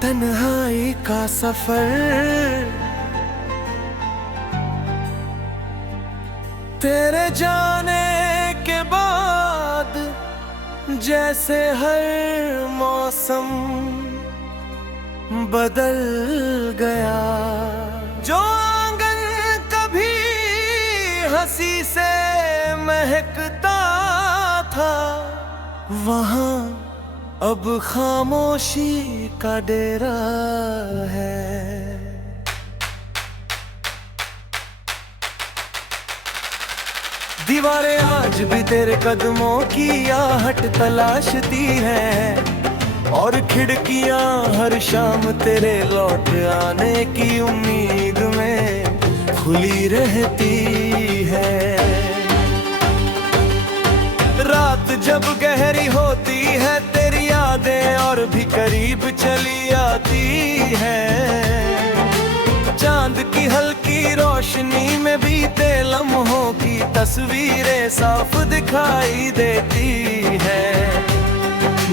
तन्हाई का सफर तेरे जाने के बाद जैसे हर मौसम बदल गया। जो आंगन कभी हंसी से महकता था, वहाँ अब खामोशी का डेरा है। दीवारें आज भी तेरे कदमों की आहट तलाशती हैं, और खिड़कियां हर शाम तेरे लौट आने की उम्मीद में खुली रहती है। रात जब गहरी होती है, तेरी यादें और भी करीब चली आती है। चांद की हल्की रोशनी में बीते लम्हों की तस्वीरें साफ दिखाई देती है।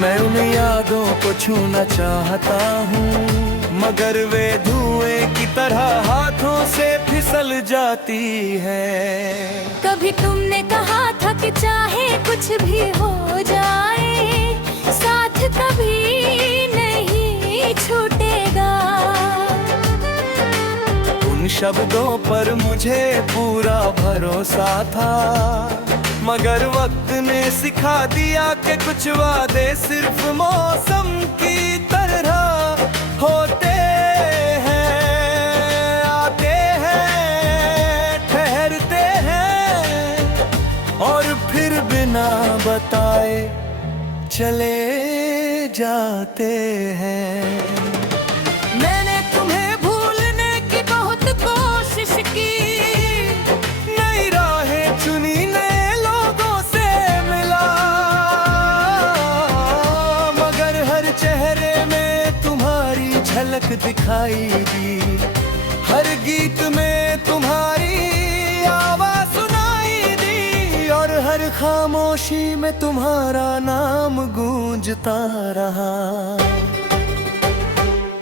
मैं उन यादों को छूना चाहता हूँ, मगर वे धुएं की तरह हाथों से फिसल जाती है। कभी तुमने कहा था कि चाहे कुछ भी हो जाए, साथ कभी नहीं छूटेगा। उन शब्दों पर मुझे पूरा भरोसा था, मगर वक्त ने सिखा दिया कि कुछ वादे सिर्फ मौसम की तरह होते हैं। आते हैं, ठहरते हैं, और फिर बिना बताए चले जाते हैं। मैंने तुम्हें भूलने की बहुत कोशिश की, नई राहें चुनी, नए लोगों से मिला, मगर हर चेहरे में तुम्हारी झलक दिखाई दी। हर गीत में तुम्हारी आवाज सुनाई दी, और हर खामोशी में तुम्हारा नाम गूंजता रहा।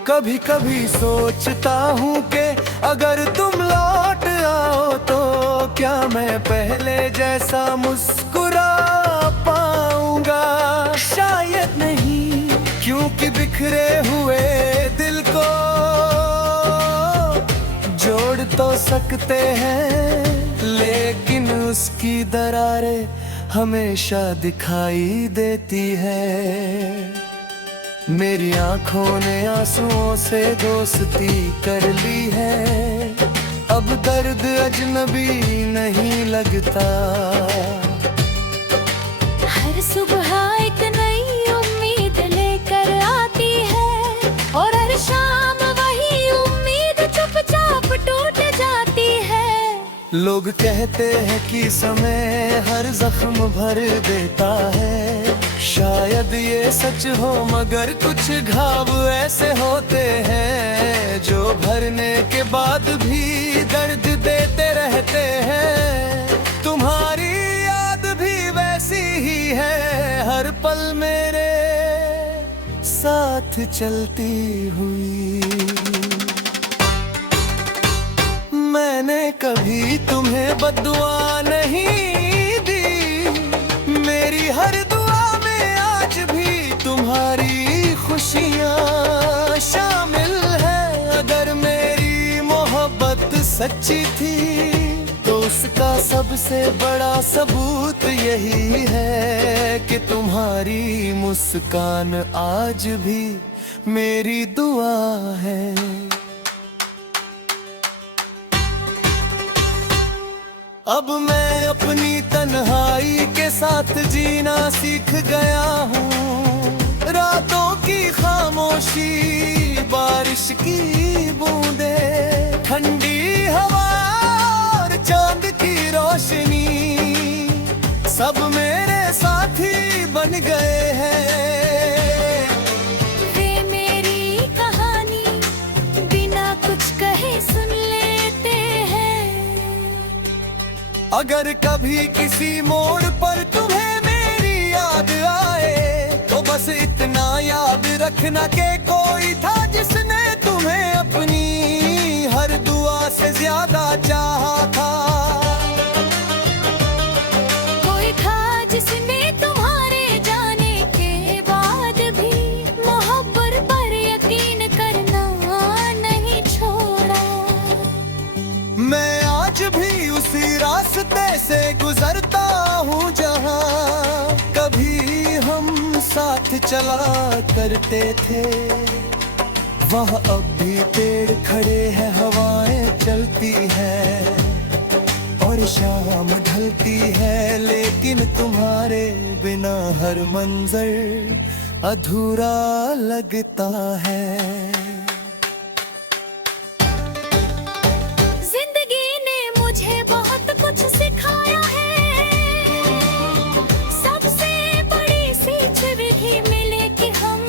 कभी कभी सोचता हूँ कि अगर तुम लौट आओ तो क्या मैं पहले जैसा मुस्कुरा पाऊंगा। शायद नहीं, क्योंकि बिखरे हुए दिल को जोड़ तो सकते हैं, लेकिन उसकी दरारें हमेशा दिखाई देती है। मेरी आंखों ने आंसुओं से दोस्ती कर ली है, अब दर्द अजनबी नहीं लगता। हर सुबह एक नई उम्मीद लेकर आती है, और हर शाम वही उम्मीद चुपचाप टूट जाती है। लोग कहते हैं कि समय हर जख्म भर देता है, शायद ये सच हो, मगर कुछ घाव ऐसे होते हैं जो भरने के बाद भी दर्द देते रहते हैं। तुम्हारी याद भी वैसी ही है, हर पल मेरे साथ चलती हुई। मैंने कभी तुम्हें बद्दुआ नहीं दी, मेरी हर दुआ में आज भी तुम्हारी खुशियाँ शामिल हैं। अगर मेरी मोहब्बत सच्ची थी तो उसका सबसे बड़ा सबूत यही है कि तुम्हारी मुस्कान आज भी मेरी दुआ है। अब मैं अपनी तन्हाई के साथ जीना सीख गया हूँ। रातों की खामोशी, बारिश की बूंदे, ठंडी हवा और चांद की रोशनी, सब मेरे साथी बन गए हैं। वे मेरी कहानी बिना कुछ कहे सुन लेते हैं। अगर कभी किसी मोड़ पर तुम्हें मेरी याद आए, तो बस इतना याद रखना कि कोई था तुम्हें अपनी हर दुआ से ज्यादा चाहा था। कोई था जिसने तुम्हारे जाने के बाद भी मोहब्बत पर यकीन करना नहीं छोड़ा। मैं आज भी उसी रास्ते से गुजरता हूँ जहाँ कभी हम साथ चला करते थे। वहाँ अब भी पेड़ खड़े हैं, हवाएं चलती हैं और शाम ढलती है, लेकिन तुम्हारे बिना हर मंजर अधूरा लगता है। जिंदगी ने मुझे बहुत कुछ सिखाया है, सबसे बड़ी सीख भी मिले कि हम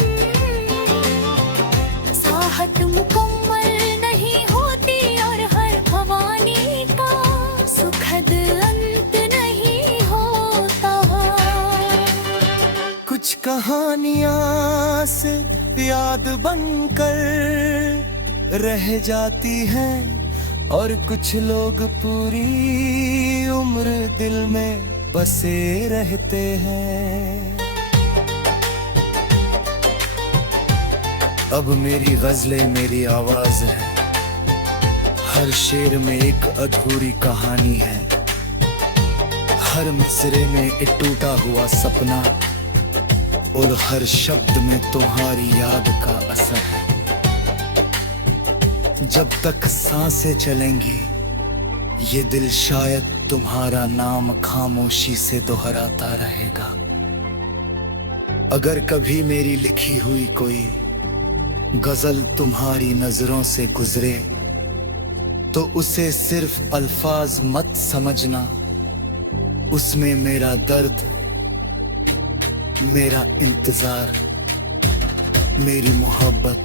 साहत मुकम्मल नहीं होती और हर कहानी का सुखद अंत नहीं होता। कुछ कहानियां से याद बनकर रह जाती हैं और कुछ लोग पूरी उम्र दिल में बसे रहते हैं। अब मेरी गजलें मेरी आवाज है, हर शेर में एक अधूरी कहानी है, हर मिसरे में एक टूटा हुआ सपना और हर शब्द में तुम्हारी याद का असर है। जब तक सांसें चलेंगी ये दिल शायद तुम्हारा नाम खामोशी से दोहराता रहेगा। अगर कभी मेरी लिखी हुई कोई गजल तुम्हारी नजरों से गुजरे तो उसे सिर्फ अल्फाज मत समझना, उसमें मेरा दर्द, मेरा इंतजार, मेरी मोहब्बत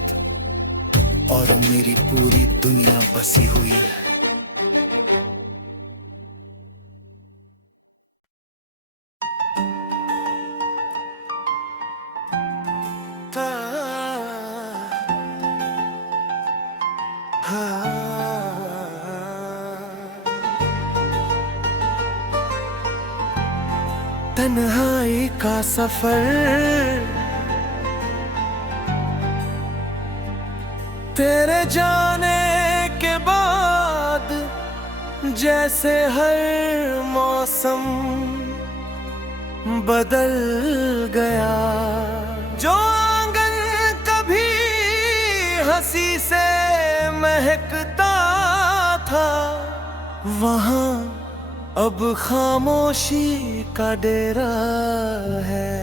और मेरी पूरी दुनिया बसी हुई है। तन्हाई का सफर तेरे जाने के बाद जैसे हर मौसम बदल गया। जो आंगन कभी हंसी से महकता था वहाँ अब खामोशी का डेरा है।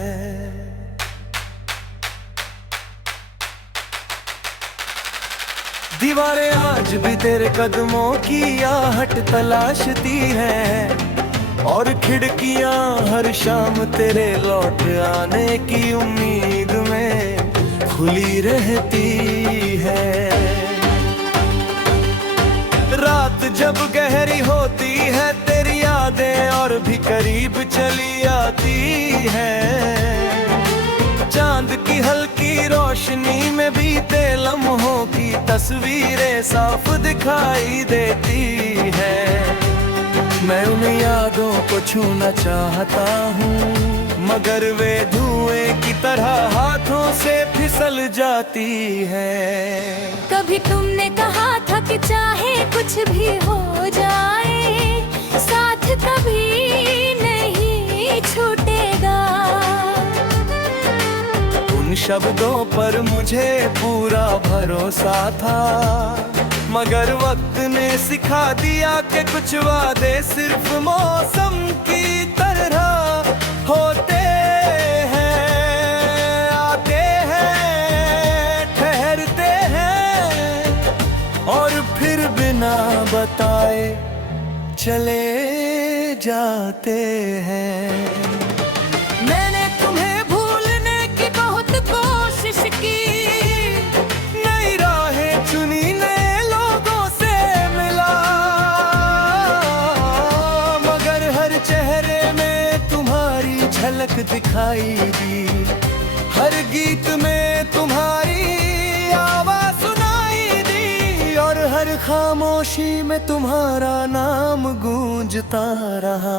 दीवारें आज भी तेरे कदमों की आहट तलाशती हैं और खिड़कियां हर शाम तेरे लौट आने की उम्मीद में खुली रहती है। रात जब गहरी होती है तेरी यादें और भी करीब चली आती है। चांद की हल्की रोशनी में बीते लम्हों की तस्वीरें साफ दिखाई देती है। मैं उन यादों को छूना चाहता हूँ मगर वे धुएं की तरह हाथों से फिसल जाती है। कभी तुमने कहा था कि चाहे कुछ भी हो जाए साथ कभी नहीं छूटेगा। उन शब्दों पर मुझे पूरा भरोसा था मगर वक्त ने सिखा दिया कि कुछ वादे सिर्फ मौसम की तरह होते हैं, आते हैं, ठहरते हैं और फिर बिना बताए चले जाते हैं। मैंने तुम्हें भूलने की बहुत कोशिश की, नई राहें चुनी, नए लोगों से मिला मगर हर चेहरे में तुम्हारी झलक दिखाई दी, हर गीत में तुम्हारी आवाज सुनाई खामोशी में तुम्हारा नाम गूंजता रहा।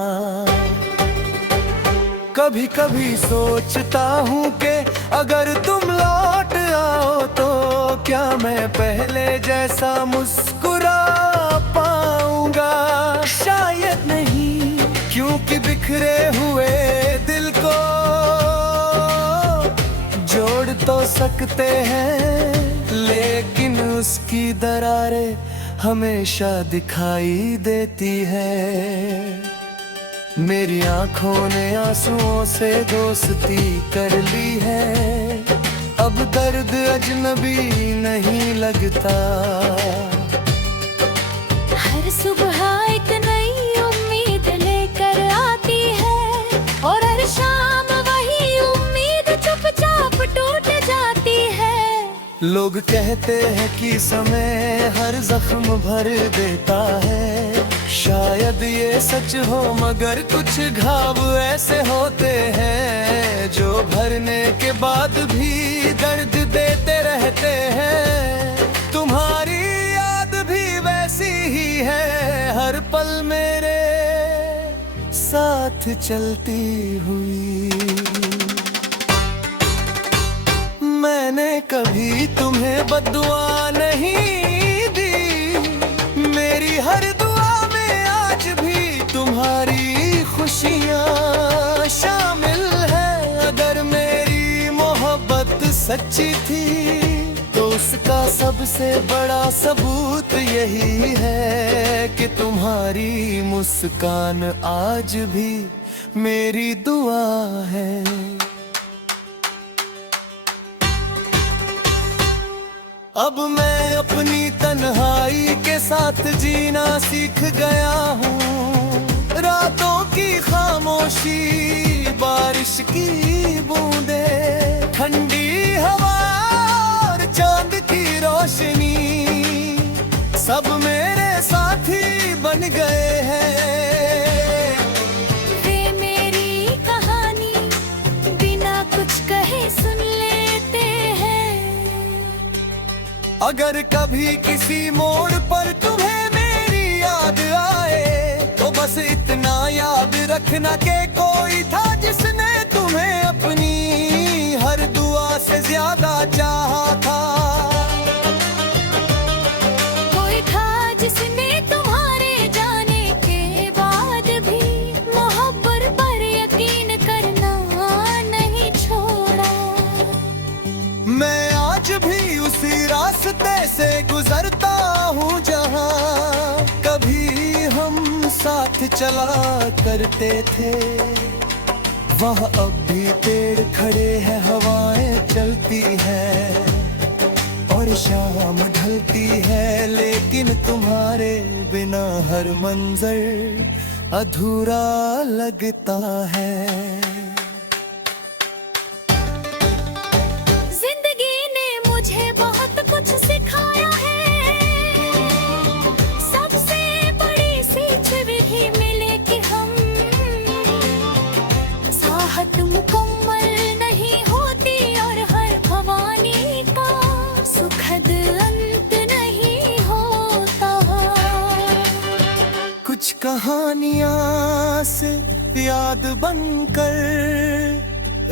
कभी कभी सोचता हूँ कि अगर तुम लौट आओ तो क्या मैं पहले जैसा मुस्कुरा पाऊंगा। शायद नहीं, क्योंकि बिखरे हुए दिल को जोड़ तो सकते हैं, लेकिन उसकी दरारें हमेशा दिखाई देती है। मेरी आंखों ने आंसुओं से दोस्ती कर ली है, अब दर्द अजनबी नहीं लगता। हर सुबह एक नई उम्मीद लेकर आती है, और हर शाम वही उम्मीद चुपचाप टूट जाती है। लोग कहते हैं कि समय हर जख्म भर देता है, शायद ये सच हो, मगर कुछ घाव ऐसे होते हैं जो भरने के बाद भी दर्द देते रहते हैं। तुम्हारी याद भी वैसी ही है, हर पल मेरे साथ चलती हुई। मैंने कभी तुम्हें बद्दुआ नहीं दी, मेरी हर दुआ में आज भी तुम्हारी खुशियाँ शामिल है। अगर मेरी मोहब्बत सच्ची थी तो उसका सबसे बड़ा सबूत यही है कि तुम्हारी मुस्कान आज भी मेरी दुआ है। अब मैं अपनी तन्हाई के साथ जीना सीख गया हूँ। रातों की खामोशी, बारिश की बूंदे, ठंडी हवा और चांद की रोशनी, सब मेरे साथी बन गए हैं। वे मेरी कहानी बिना कुछ कहे सुन लेते हैं। अगर कभी किसी मोड़ पर तुम्हें मेरी याद आए तो बस इतना याद रखना कि कोई था जिसने तुम्हें अपनी हर दुआ से ज्यादा चाहा था। कोई था जिसने तुम्हारे जाने के बाद भी मोहब्बत पर यकीन करना नहीं छोड़ा। मैं आज भी उसी रास्ते से गुजरता हूँ जहाँ कभी हम साथ चला करते थे। वहाँ अब भी पेड़ खड़े हैं, हवाएं चलती हैं और शाम ढलती है, लेकिन तुम्हारे बिना हर मंजर अधूरा लगता है। कुछ सिखाया है, सबसे बड़ी सीख भी मिले कि हम साहत मुकम्मल नहीं होती, और हर भवानी का सुखद अंत नहीं होता। कुछ कहानियां से याद बनकर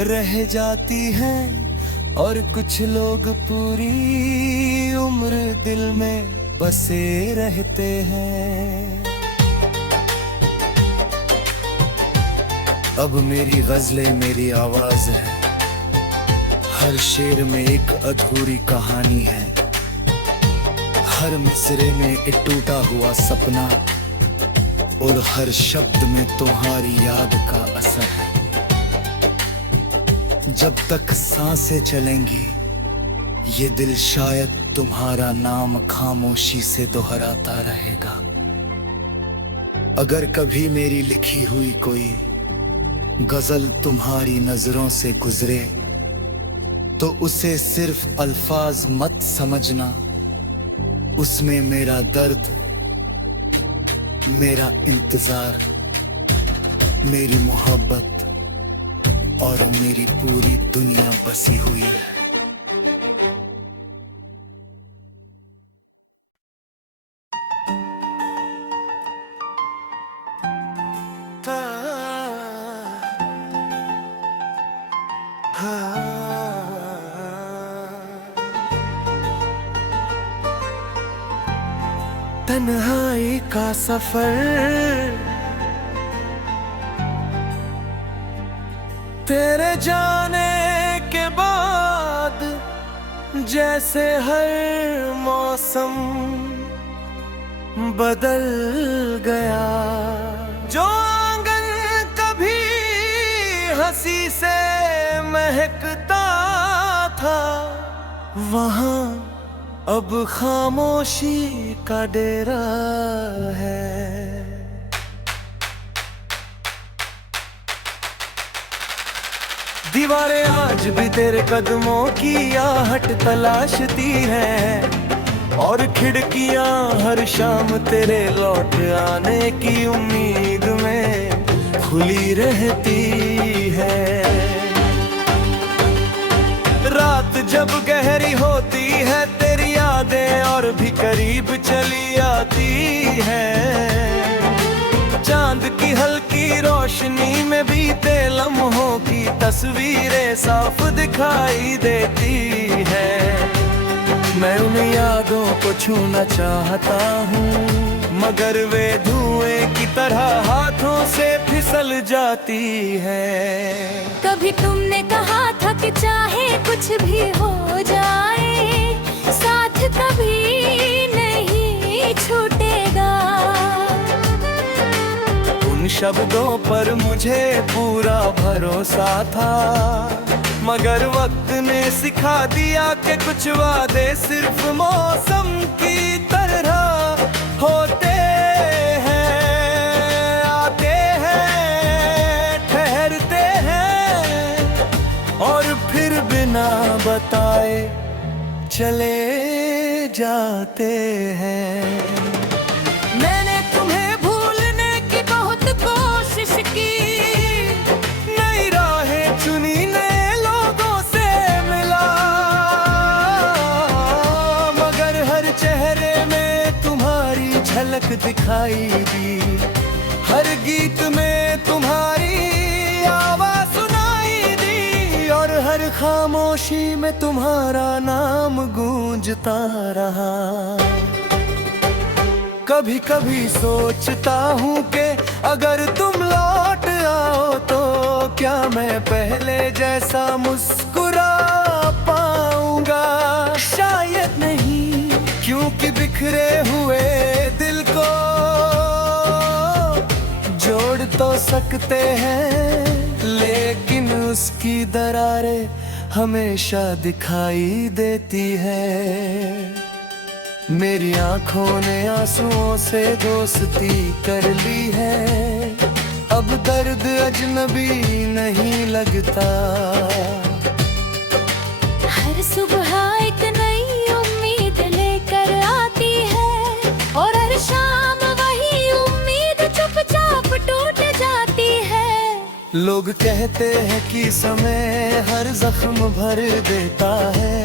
रह जाती हैं, और कुछ लोग पूरी उम्र दिल में बसे रहते हैं। अब मेरी गजलें मेरी आवाज है, हर शेर में एक अधूरी कहानी है, हर मिसरे में एक टूटा हुआ सपना, और हर शब्द में तुम्हारी याद का असर है। जब तक सांसें चलेंगी ये दिल शायद तुम्हारा नाम खामोशी से दोहराता रहेगा। अगर कभी मेरी लिखी हुई कोई गजल तुम्हारी नजरों से गुजरे तो उसे सिर्फ अल्फाज मत समझना, उसमें मेरा दर्द, मेरा इंतजार, मेरी मोहब्बत और मेरी पूरी दुनिया बसी हुई है। तन्हाई का सफर, तेरे जाने के बाद जैसे हर मौसम बदल गया। जो आंगन कभी हंसी से महकता था, वहाँ अब खामोशी का डेरा है। दीवारें आज भी तेरे कदमों की आहट तलाशती हैं, और खिड़कियां हर शाम तेरे लौट आने की उम्मीद में खुली रहती है। रात जब गहरी होती है, तेरी यादें और भी करीब चली आती है। चांद की हल्की रोशनी में बीते लम्हों की तस्वीरें साफ दिखाई देती है। मैं उन यादों को छूना चाहता हूँ, मगर वे धुएं की तरह हाथों से फिसल जाती है। कभी तुमने कहा था कि चाहे कुछ भी हो जाए, साथ कभी नहीं छूटेगा। उन शब्दों पर मुझे पूरा भरोसा था, मगर वक्त ने सिखा दिया कि कुछ वादे सिर्फ मौसम की तरह होते हैं। आते हैं, ठहरते हैं, और फिर बिना बताए चले जाते हैं। मैंने तुम्हें भूलने की बहुत कोशिश की, नई राहें चुनी, नए लोगों से मिला, मगर हर चेहरे में तुम्हारी झलक दिखाई दी। हर गीत में तुम्हारी आवाज सुनाई दी, और हर खामोशी में तुम्हारा नाम गूंजता रहा। कभी कभी सोचता हूँ कि अगर तुम लौट आओ तो क्या मैं पहले जैसा मुस्कुरा पाऊंगा। शायद नहीं, क्योंकि बिखरे हुए दिल को जोड़ तो सकते हैं, लेकिन उसकी दरारें हमेशा दिखाई देती है। मेरी आंखों ने आंसुओं से दोस्ती कर ली है, अब दर्द अजनबी नहीं लगता। हर सुबह एक नई उम्मीद लेकर आती है, और हर शाम वही उम्मीद चुपचाप टूट जाती है। लोग कहते हैं कि समय हर जख्म भर देता है,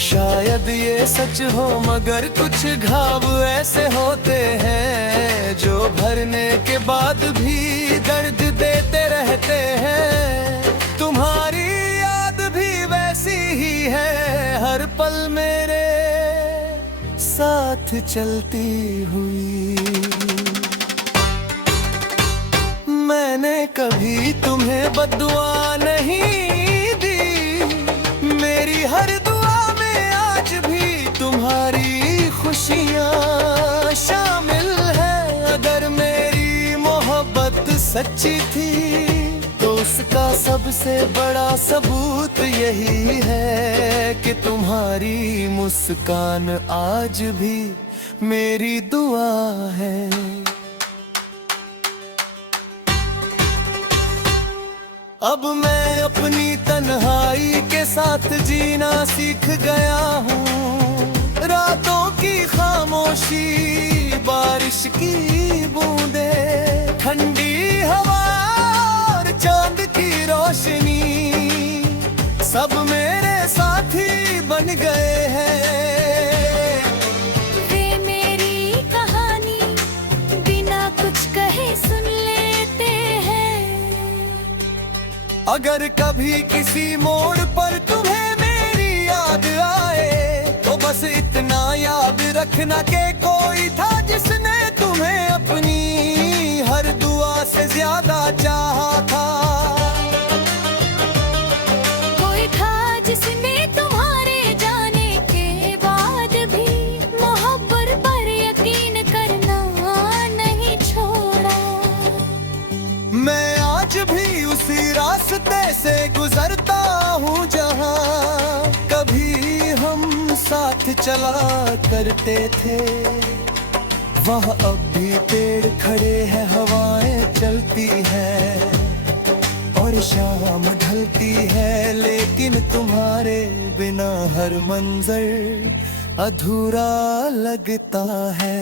शायद ये सच हो, मगर कुछ घाव ऐसे होते हैं जो भरने के बाद भी दर्द देते रहते हैं। तुम्हारी याद भी वैसी ही है, हर पल मेरे साथ चलती हुई। मैंने कभी तुम्हें बद्दुआ नहीं दी, मेरी हर दुआ में आज भी तुम्हारी खुशियाँ शामिल हैं। अगर मेरी मोहब्बत सच्ची थी तो उसका सबसे बड़ा सबूत यही है कि तुम्हारी मुस्कान आज भी मेरी दुआ है। अब मैं अपनी तन्हाई के साथ जीना सीख गया हूँ। रातों की खामोशी, बारिश की बूंदे, ठंडी हवा और चांद की रोशनी, सब मेरे साथी बन गए हैं। वे मेरी कहानी बिना कुछ कहे सुन लेते हैं। अगर कभी किसी मोड़ पर तुम्हें मेरी याद आए तो बस इतना याद रखना के कोई था जिसने तुम्हें अपनी हर दुआ से ज्यादा चाहा था। कोई था जिसने तुम्हारे जाने के बाद भी मोहब्बत पर यकीन करना नहीं छोड़ा। मैं आज भी उसी रास्ते से गुजरता हूँ जहाँ कभी हम साथ चला करते थे। वहाँ अब भी पेड़ खड़े हैं, हवाएं चलती हैं और शाम ढलती है, लेकिन तुम्हारे बिना हर मंजर अधूरा लगता है।